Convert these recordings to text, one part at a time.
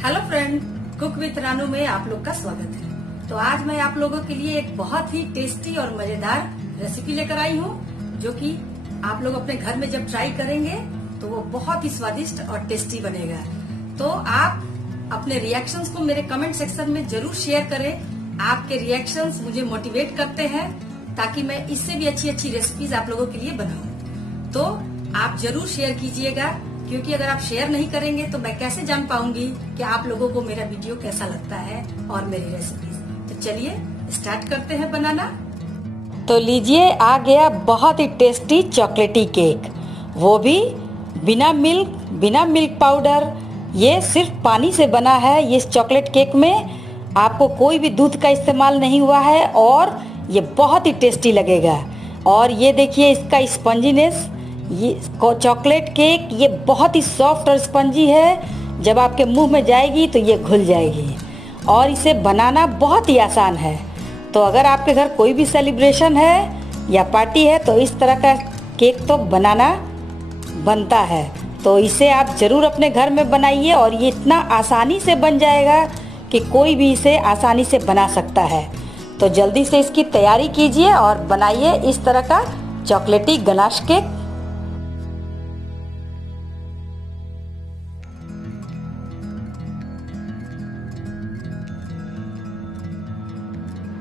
Hello friend, cook with Ranu में आप लोग का स्वागत है। तो आज मैं आप लोगों के लिए एक बहुत ही टेस्टी और मजेदार रेसिपी लेकर आई हूँ, जो कि आप लोग अपने घर में जब ट्राई करेंगे तो वो बहुत ही स्वादिष्ट और टेस्टी बनेगा। तो आप अपने रिएक्शंस को मेरे कमेंट सेक्शन में जरूर शेयर करें। आपके रिएक्शंस मुझे मोटिवेट करते हैं ताकि मैं इससे भी अच्छी अच्छी रेसिपीज आप लोगों के लिए बनाऊं। तो आप जरूर शेयर कीजिएगा, क्योंकि अगर आप शेयर नहीं करेंगे तो मैं कैसे जान पाऊंगी कि आप लोगों को मेरा वीडियो कैसा लगता है और मेरी रेसिपीज। तो चलिए स्टार्ट करते हैं बनाना। तो लीजिए, आ गया बहुत ही टेस्टी चॉकलेटी केक, वो भी बिना मिल्क पाउडर। ये सिर्फ पानी से बना है। ये चॉकलेट केक में आपको कोई भी दूध का इस्तेमाल नहीं हुआ है और ये बहुत ही टेस्टी लगेगा। और ये देखिए इसका स्पंजीनेस, ये चॉकलेट केक ये बहुत ही सॉफ्ट और स्पंजी है। जब आपके मुंह में जाएगी तो ये घुल जाएगी और इसे बनाना बहुत ही आसान है। तो अगर आपके घर कोई भी सेलिब्रेशन है या पार्टी है तो इस तरह का केक तो बनाना बनता है। तो इसे आप ज़रूर अपने घर में बनाइए और ये इतना आसानी से बन जाएगा कि कोई भी इसे आसानी से बना सकता है। तो जल्दी से इसकी तैयारी कीजिए और बनाइए इस तरह का चॉकलेटी गनाश केक।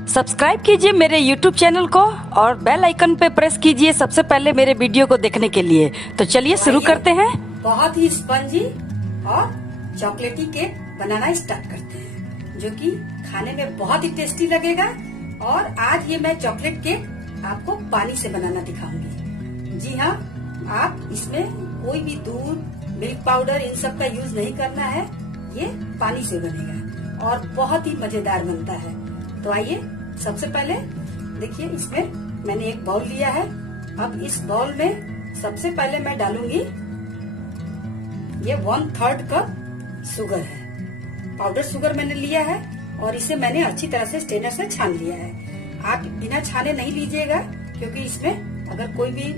सब्सक्राइब कीजिए मेरे YouTube चैनल को और बेल आइकन पे प्रेस कीजिए सबसे पहले मेरे वीडियो को देखने के लिए। तो चलिए शुरू करते हैं। बहुत ही स्पंजी और चॉकलेटी केक बनाना स्टार्ट करते हैं, जो कि खाने में बहुत ही टेस्टी लगेगा। और आज ये मैं चॉकलेट केक आपको पानी से बनाना दिखाऊंगी। जी हाँ, आप इसमें कोई भी दूध, मिल्क पाउडर इन सब का यूज नहीं करना है। ये पानी से बनेगा और बहुत ही मजेदार बनता है। तो आइए, सबसे पहले देखिए, इसमें मैंने एक बाउल लिया है। अब इस बाउल में सबसे पहले मैं डालूंगी ये 1/3 कप शुगर है। पाउडर शुगर मैंने लिया है और इसे मैंने अच्छी तरह से स्ट्रेनर से छान लिया है। आप बिना छाने नहीं लीजिएगा, क्योंकि इसमें अगर कोई भी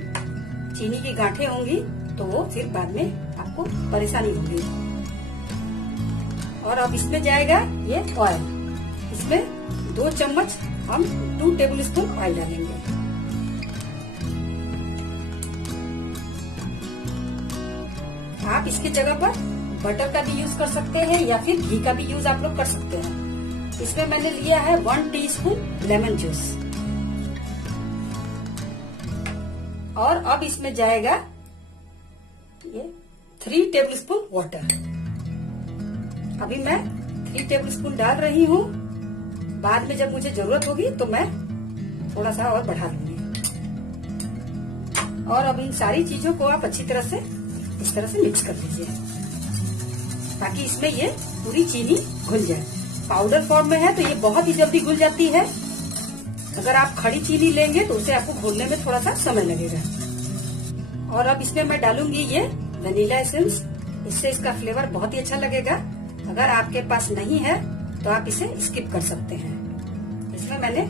चीनी की गांठें होंगी तो वो फिर बाद में आपको परेशानी होगी। और अब इसमें जाएगा ये ऑयल। इसमें 2 चम्मच हम 2 टेबल स्पून ऑयल डालेंगे। आप इसकी जगह पर बटर का भी यूज कर सकते हैं या फिर घी का भी यूज आप लोग कर सकते हैं। इसमें मैंने लिया है 1 टीस्पून लेमन जूस। और अब इसमें जाएगा ये 3 टेबल स्पून वाटर। अभी मैं 3 टेबल स्पून डाल रही हूँ। बाद में जब मुझे जरूरत होगी तो मैं थोड़ा सा और बढ़ा लूंगी। और अब इन सारी चीजों को आप अच्छी तरह से इस तरह से मिक्स कर लीजिए, ताकि इसमें ये पूरी चीनी घुल जाए। पाउडर फॉर्म में है तो ये बहुत ही जल्दी घुल जाती है। अगर आप खड़ी चीनी लेंगे तो उसे आपको घोलने में थोड़ा सा समय लगेगा। और अब इसमें मैं डालूंगी ये वनीला एसेंस। इससे इसका फ्लेवर बहुत ही अच्छा लगेगा। अगर आपके पास नहीं है तो आप इसे स्किप कर सकते हैं। इसमें मैंने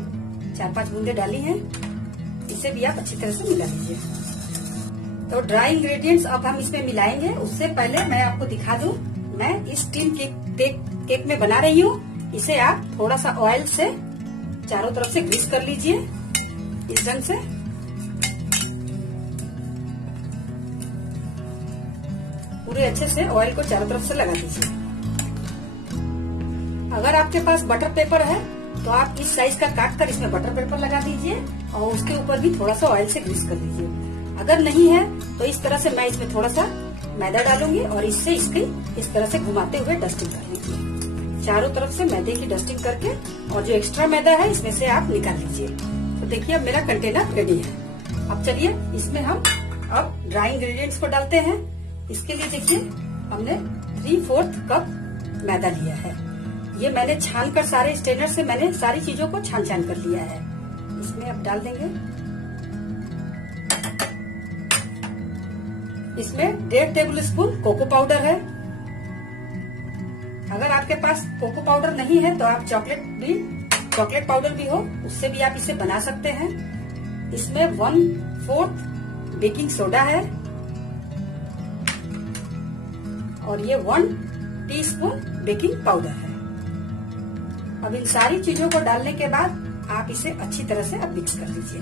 4-5 बूंदे डाली हैं। इसे भी आप अच्छी तरह से मिला लीजिए। तो ड्राई इंग्रेडिएंट्स अब हम इसमें मिलाएंगे। उससे पहले मैं आपको दिखा दूं, मैं इस टिन केक में बना रही हूँ। इसे आप थोड़ा सा ऑयल से चारों तरफ से ग्रीस कर लीजिए इस ढंग से। पूरे अच्छे से ऑयल को चारों तरफ से लगा दीजिए। अगर आपके पास बटर पेपर है तो आप इस साइज का काट कर इसमें बटर पेपर लगा दीजिए और उसके ऊपर भी थोड़ा सा ऑयल से ग्रीस कर दीजिए। अगर नहीं है तो इस तरह से मैं इसमें थोड़ा सा मैदा डालूंगी और इससे इसकी इस तरह से घुमाते हुए डस्टिंग कर लीजिए। चारों तरफ से मैदे की डस्टिंग करके और जो एक्स्ट्रा मैदा है इसमें से आप निकाल लीजिए। तो देखिए, अब मेरा कंटेनर रेडी है। अब चलिए इसमें हम अब ड्राई इंग्रेडिएंट्स को डालते हैं। इसके लिए देखिए, हमने 3/4 कप मैदा लिया है। ये मैंने छान कर सारे स्ट्रेनर से मैंने सारी चीजों को छान कर लिया है। इसमें अब डाल देंगे। इसमें 1.5 टेबल स्पून कोको पाउडर है। अगर आपके पास कोको पाउडर नहीं है तो आप चॉकलेट पाउडर भी हो, उससे भी आप इसे बना सकते हैं। इसमें 1/4 बेकिंग सोडा है और ये 1 टीस्पून बेकिंग पाउडर है। अब इन सारी चीजों को डालने के बाद आप इसे अच्छी तरह से अब मिक्स कर दीजिए।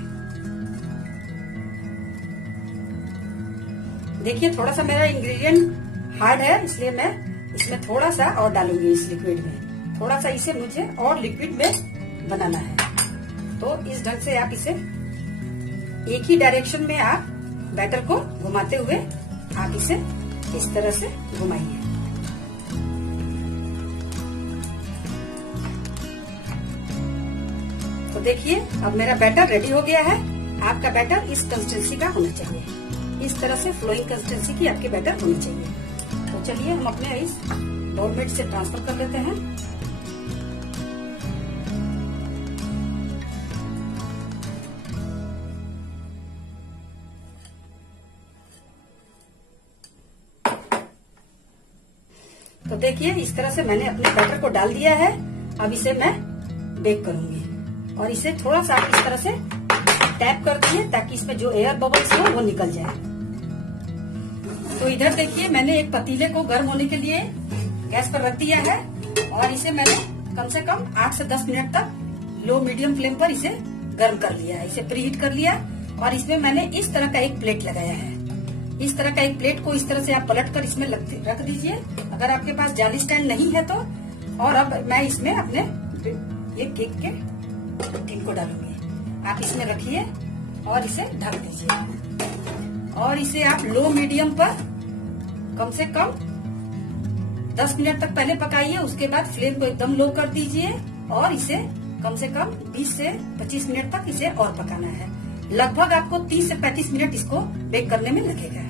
देखिए थोड़ा सा मेरा इंग्रेडिएंट हार्ड है, इसलिए मैं इसमें थोड़ा सा और डालूंगी इस लिक्विड में। थोड़ा सा इसे मुझे और लिक्विड में बनाना है। तो इस ढंग से आप इसे एक ही डायरेक्शन में आप बैटर को घुमाते हुए आप इसे इस तरह से घुमाइए। तो देखिए अब मेरा बैटर रेडी हो गया है। आपका बैटर इस कंसिस्टेंसी का होना चाहिए, इस तरह से फ्लोइंग कंसिस्टेंसी की आपके बैटर होनी चाहिए। तो चलिए हम अपने इस बाउल में से ट्रांसफर कर लेते हैं। तो देखिए इस तरह से मैंने अपने बैटर को डाल दिया है। अब इसे मैं बेक करूंगी और इसे थोड़ा सा आप इस तरह से टैप कर दिए ताकि इसमें जो एयर बबल्स हो वो निकल जाए। तो इधर देखिए मैंने एक पतीले को गर्म होने के लिए गैस पर रख दिया है और इसे मैंने कम से कम 8 से 10 मिनट तक लो मीडियम फ्लेम पर इसे गर्म कर लिया है, इसे प्रीहीट कर लिया। और इसमें मैंने इस तरह का एक प्लेट लगाया है। इस तरह का एक प्लेट को इस तरह से आप पलट कर इसमें रख दीजिए, अगर आपके पास जाली स्टैंड नहीं है तो। और अब मैं इसमें अपने ये केक के टिन को डालूंगी। आप इसमें रखिए और इसे ढक दीजिए और इसे आप लो मीडियम पर कम से कम 10 मिनट तक पहले पकाइए। उसके बाद फ्लेम को एकदम लो कर दीजिए और इसे कम से कम 20 से 25 मिनट तक इसे और पकाना है। लगभग आपको 30 से 35 मिनट इसको बेक करने में लगेगा।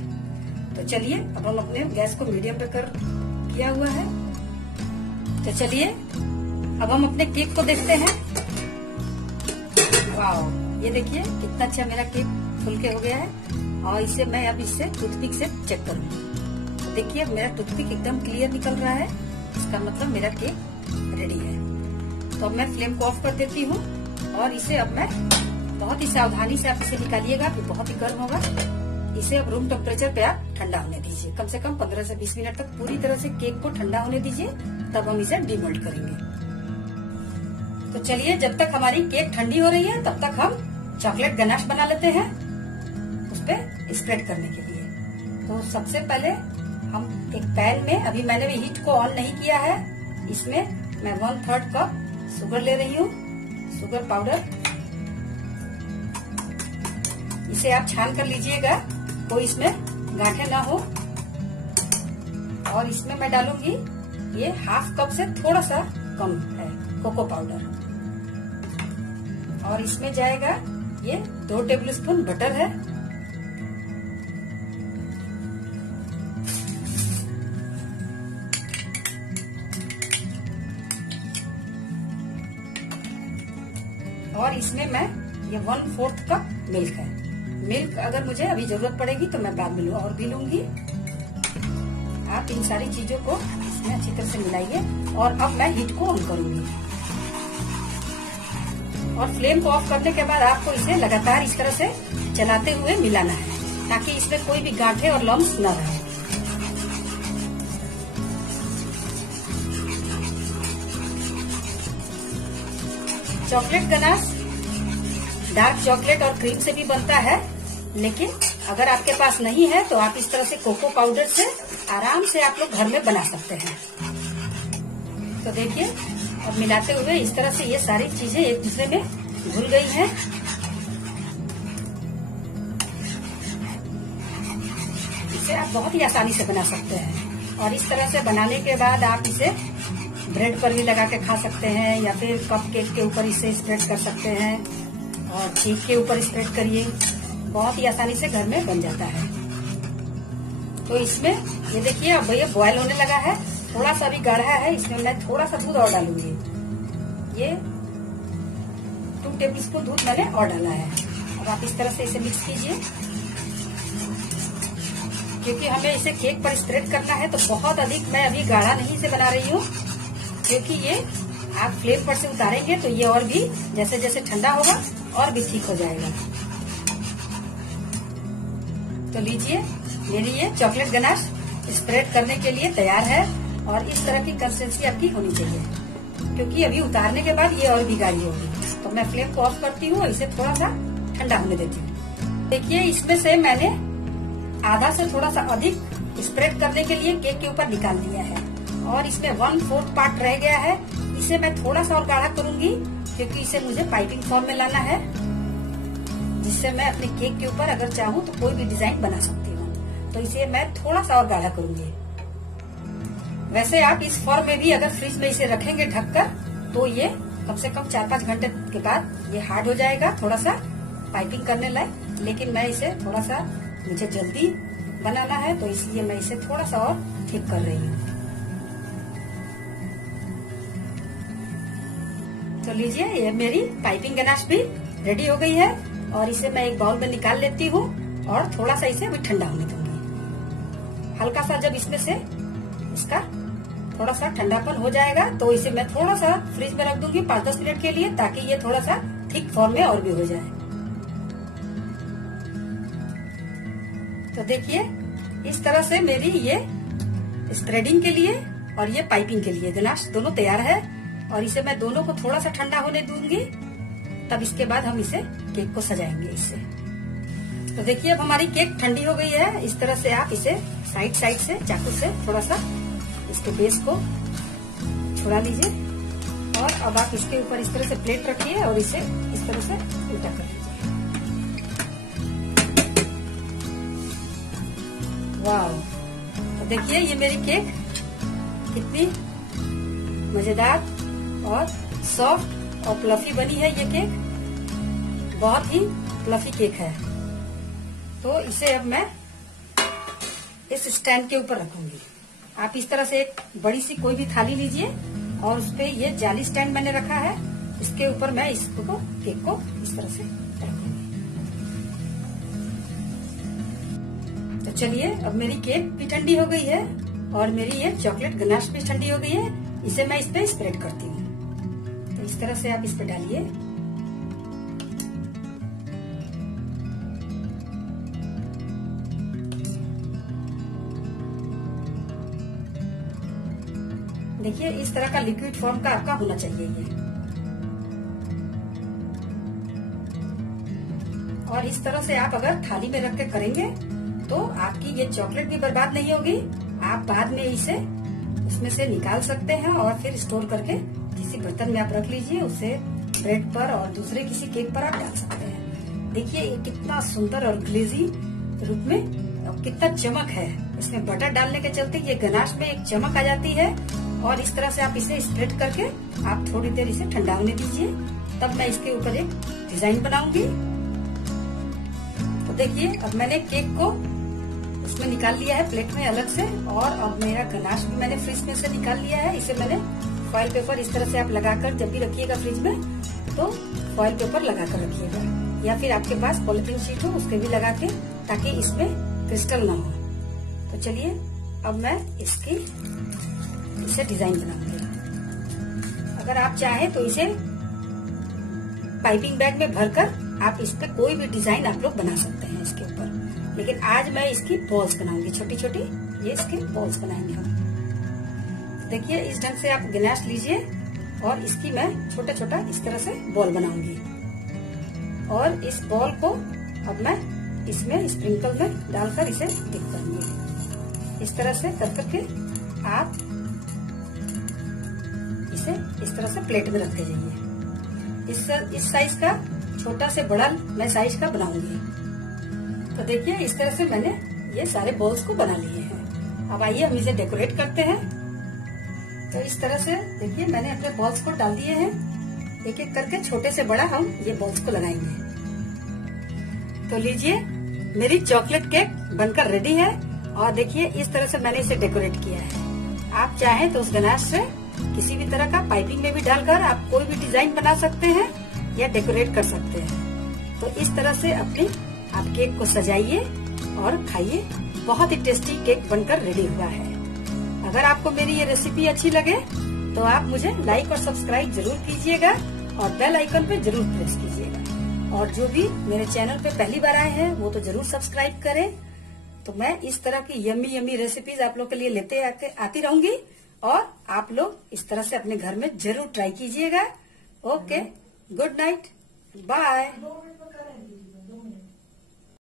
तो चलिए अब हम अपने गैस को मीडियम पे कर किया हुआ है। तो चलिए अब हम अपने केक को देखते हैं। वाओ, ये देखिए कितना अच्छा मेरा केक फुल के हो गया है। और इसे मैं अब इससे टूथपिक से चेक करूंगी। तो देखिए अब मेरा टूथपिक एकदम क्लियर निकल रहा है, इसका मतलब मेरा केक रेडी है। तो अब मैं फ्लेम को ऑफ कर देती हूँ और इसे अब मैं बहुत ही सावधानी से आप इसे निकालिएगा, फिर बहुत ही गर्म होगा। इसे अब रूम टेम्परेचर पे आप ठंडा होने दीजिए, कम से कम 15 से 20 मिनट तक पूरी तरह से केक को ठंडा होने दीजिए, तब हम इसे डीमोल्ड करेंगे। तो चलिए जब तक हमारी केक ठंडी हो रही है तब तक हम चॉकलेट गनाश बना लेते हैं उस पे स्प्रेड करने के लिए। तो सबसे पहले हम एक पैन में, अभी मैंने भी हीट को ऑन नहीं किया है, इसमें मैं 1/3 कप शुगर ले रही हूँ, शुगर पाउडर। इसे आप छान कर लीजिएगा, कोई इसमें गांठें ना हो। और इसमें मैं डालूंगी ये 1/2 कप से थोड़ा सा कम है कोको पाउडर। और इसमें जाएगा ये 2 टेबलस्पून बटर है। और इसमें मैं ये 1/4 कप मिल्क है। मिल्क अगर मुझे अभी जरूरत पड़ेगी तो मैं बाद में और भी लूंगी। आप इन सारी चीजों को इसमें अच्छी तरह से मिलाइए और अब मैं हीट को ऑन करूंगी। और फ्लेम को ऑफ करने के बाद आपको इसे लगातार इस तरह से चलाते हुए मिलाना है ताकि इसमें कोई भी गांठें और लम्स न रहे। चॉकलेट गनाश डार्क चॉकलेट और क्रीम से भी बनता है, लेकिन अगर आपके पास नहीं है तो आप इस तरह से कोको पाउडर से आराम से आप लोग घर में बना सकते हैं। तो देखिए अब मिलाते हुए इस तरह से ये सारी चीजें एक दूसरे में घुल गई हैं। इसे आप बहुत ही आसानी से बना सकते हैं। और इस तरह से बनाने के बाद आप इसे ब्रेड पर भी लगा के खा सकते हैं या फिर कप केक के ऊपर इसे स्प्रेड कर सकते हैं और केक के ऊपर स्प्रेड करिए, बहुत ही आसानी से घर में बन जाता है। तो इसमें ये देखिए अब ये बॉयल होने लगा है, थोड़ा सा भी गाढ़ा है, इसमें मैं थोड़ा सा दूध और डालूंगी। ये 2 टेबलस्पून दूध मैंने और डाला है। अब आप इस तरह से इसे मिक्स कीजिए, क्योंकि हमें इसे केक पर स्प्रेड करना है तो बहुत अधिक मैं अभी गाढ़ा नहीं इसे बना रही हूँ, क्योंकि ये आप फ्लेम पर से उतारेंगे तो ये और भी जैसे जैसे ठंडा होगा और भी ठीक हो जाएगा। तो लीजिए मेरी ये चॉकलेट गनाश स्प्रेड करने के लिए तैयार है और इस तरह की कंसिस्टेंसी आपकी होनी चाहिए, क्योंकि अभी उतारने के बाद ये और भी गाढ़ी होगी। तो मैं फ्लेम को ऑफ करती हूँ और इसे थोड़ा सा ठंडा होने देती हूँ। देखिए इसमें से मैंने आधा से थोड़ा सा अधिक स्प्रेड करने के लिए केक के ऊपर निकाल लिया है और इसमें 1/4 पार्ट रह गया है। इसे मैं थोड़ा सा और गाढ़ा करूंगी, क्योंकि इसे मुझे पाइपिंग फॉर्म में लाना है, जिससे मैं अपने केक के ऊपर अगर चाहूँ तो कोई भी डिजाइन बना सकती हूँ। तो इसे मैं थोड़ा सा और गाढ़ा करूंगी। वैसे आप इस फॉर्म में भी अगर फ्रिज में इसे रखेंगे ढककर, तो ये कम से कम 4-5 घंटे के बाद ये हार्ड हो जाएगा, थोड़ा सा पाइपिंग करने लायक। लेकिन मैं इसे थोड़ा सा, मुझे जल्दी बनाना है, तो इसलिए मैं इसे थोड़ा सा और ठीक कर रही हूँ। तो लीजिए, ये मेरी पाइपिंग गनाश भी रेडी हो गई है और इसे मैं एक बाउल में निकाल लेती हूँ और थोड़ा सा इसे भी ठंडा होने दूंगी। हल्का सा जब इसमें से इसका थोड़ा सा ठंडापन हो जाएगा, तो इसे मैं थोड़ा सा फ्रिज में रख दूंगी 5-10 मिनट के लिए, ताकि ये थोड़ा सा थिक फॉर्म में और भी हो जाए। तो देखिए इस तरह से मेरी ये स्प्रेडिंग के लिए और ये पाइपिंग के लिए गनाश दोनों तैयार है। और इसे मैं दोनों को थोड़ा सा ठंडा होने दूंगी, तब इसके बाद हम इसे केक को सजाएंगे इससे। तो देखिए अब हमारी केक ठंडी हो गई है। इस तरह से आप इसे साइड से चाकू से थोड़ा सा इसके बेस को छुड़ा लीजिए और अब आप इसके ऊपर इस तरह से प्लेट रखिए और इसे इस तरह से उल्टा कर लीजिए। वाह, तो देखिए ये मेरी केक कितनी मजेदार और सॉफ्ट और फ्लफी बनी है। ये केक बहुत ही फ्लफी केक है। तो इसे अब मैं इस स्टैंड के ऊपर रखूंगी। आप इस तरह से एक बड़ी सी कोई भी थाली लीजिए और उस पे ये जाली स्टैंड मैंने रखा है, इसके ऊपर मैं इसको केक को इस तरह से रखूंगी। तो चलिए, अब मेरी केक भी ठंडी हो गई है और मेरी ये चॉकलेट गनाश भी ठंडी हो गई है। इसे मैं इस पे स्प्रेड करती हूँ। तो इस तरह से आप इस पे डालिए। देखिए इस तरह का लिक्विड फॉर्म का आपका होना चाहिए ये। और इस तरह से आप अगर थाली में रख के करेंगे तो आपकी ये चॉकलेट भी बर्बाद नहीं होगी। आप बाद में इसे उसमें से निकाल सकते हैं और फिर स्टोर करके किसी बर्तन में आप रख लीजिए। उसे ब्रेड पर और दूसरे किसी केक पर आप डाल सकते हैं। देखिए ये कितना सुंदर और ग्लेजी रूप में और कितना चमक है। इसमें बटर डालने के चलते ये गनाश में एक चमक आ जाती है। और इस तरह से आप इसे स्प्रेड करके आप थोड़ी देर इसे ठंडा होने दीजिए, तब मैं इसके ऊपर एक डिजाइन बनाऊंगी। तो देखिए अब मैंने केक को उसमें निकाल लिया है प्लेट में अलग से, और अब मेरा गनाश भी मैंने फ्रिज में से निकाल लिया है। इसे मैंने फॉइल पेपर इस तरह से आप लगाकर जब भी रखिएगा फ्रिज में, तो फॉइल पेपर लगाकर रखिएगा, या फिर आपके पास पॉलिथीन शीट हो उसके भी लगा के, ताकि इसमें क्रिस्टल ना हो। तो चलिए अब मैं इसे डिजाइन बनाऊंगी। अगर आप चाहें तो इसे पाइपिंग बैग में भरकर आप इस पे कोई भी डिजाइन आप लोग बना सकते हैं इसके ऊपर। लेकिन आज मैं इसकी बॉल्स बनाऊंगी, छोटी छोटी ये इसके बॉल्स बनाएंगे हम। देखिए इस ढंग से आप गनाश लीजिए और इसकी मैं छोटा छोटा इस तरह से बॉल बनाऊंगी। और इस बॉल को अब मैं इसमें स्प्रिंकल में डालकर इसे डिप करूंगी। इस तरह से कर करके आप इसे इस तरह से प्लेट में रखते जाइए। इस साइज का छोटा से बड़ा मैं साइज का बनाऊंगी। तो देखिए इस तरह से मैंने ये सारे बॉल्स को बना लिए हैं। अब आइए हम इसे डेकोरेट करते हैं। तो इस तरह से देखिए मैंने अपने बॉल्स को डाल दिए हैं। एक एक करके छोटे से बड़ा हम ये बॉल्स को लगाएंगे। तो लीजिए मेरी चॉकलेट केक बनकर रेडी है। और देखिए इस तरह से मैंने इसे डेकोरेट किया है। आप चाहें तो उस गनाश से किसी भी तरह का पाइपिंग में भी डालकर आप कोई भी डिजाइन बना सकते हैं या डेकोरेट कर सकते हैं। तो इस तरह से अपनी आप केक को सजाइए और खाइए। बहुत ही टेस्टी केक बनकर रेडी हुआ है। अगर आपको मेरी ये रेसिपी अच्छी लगे तो आप मुझे लाइक और सब्सक्राइब जरूर कीजिएगा और बेल आइकन पे जरूर प्रेस कीजिएगा। और जो भी मेरे चैनल पे पहली बार आए हैं वो तो जरूर सब्सक्राइब करें। तो मैं इस तरह की यम्मी यम्मी रेसिपीज आप लोग के लिए लेते आती रहूंगी। और आप लोग इस तरह से अपने घर में जरूर ट्राई कीजिएगा। Okay, good night, bye.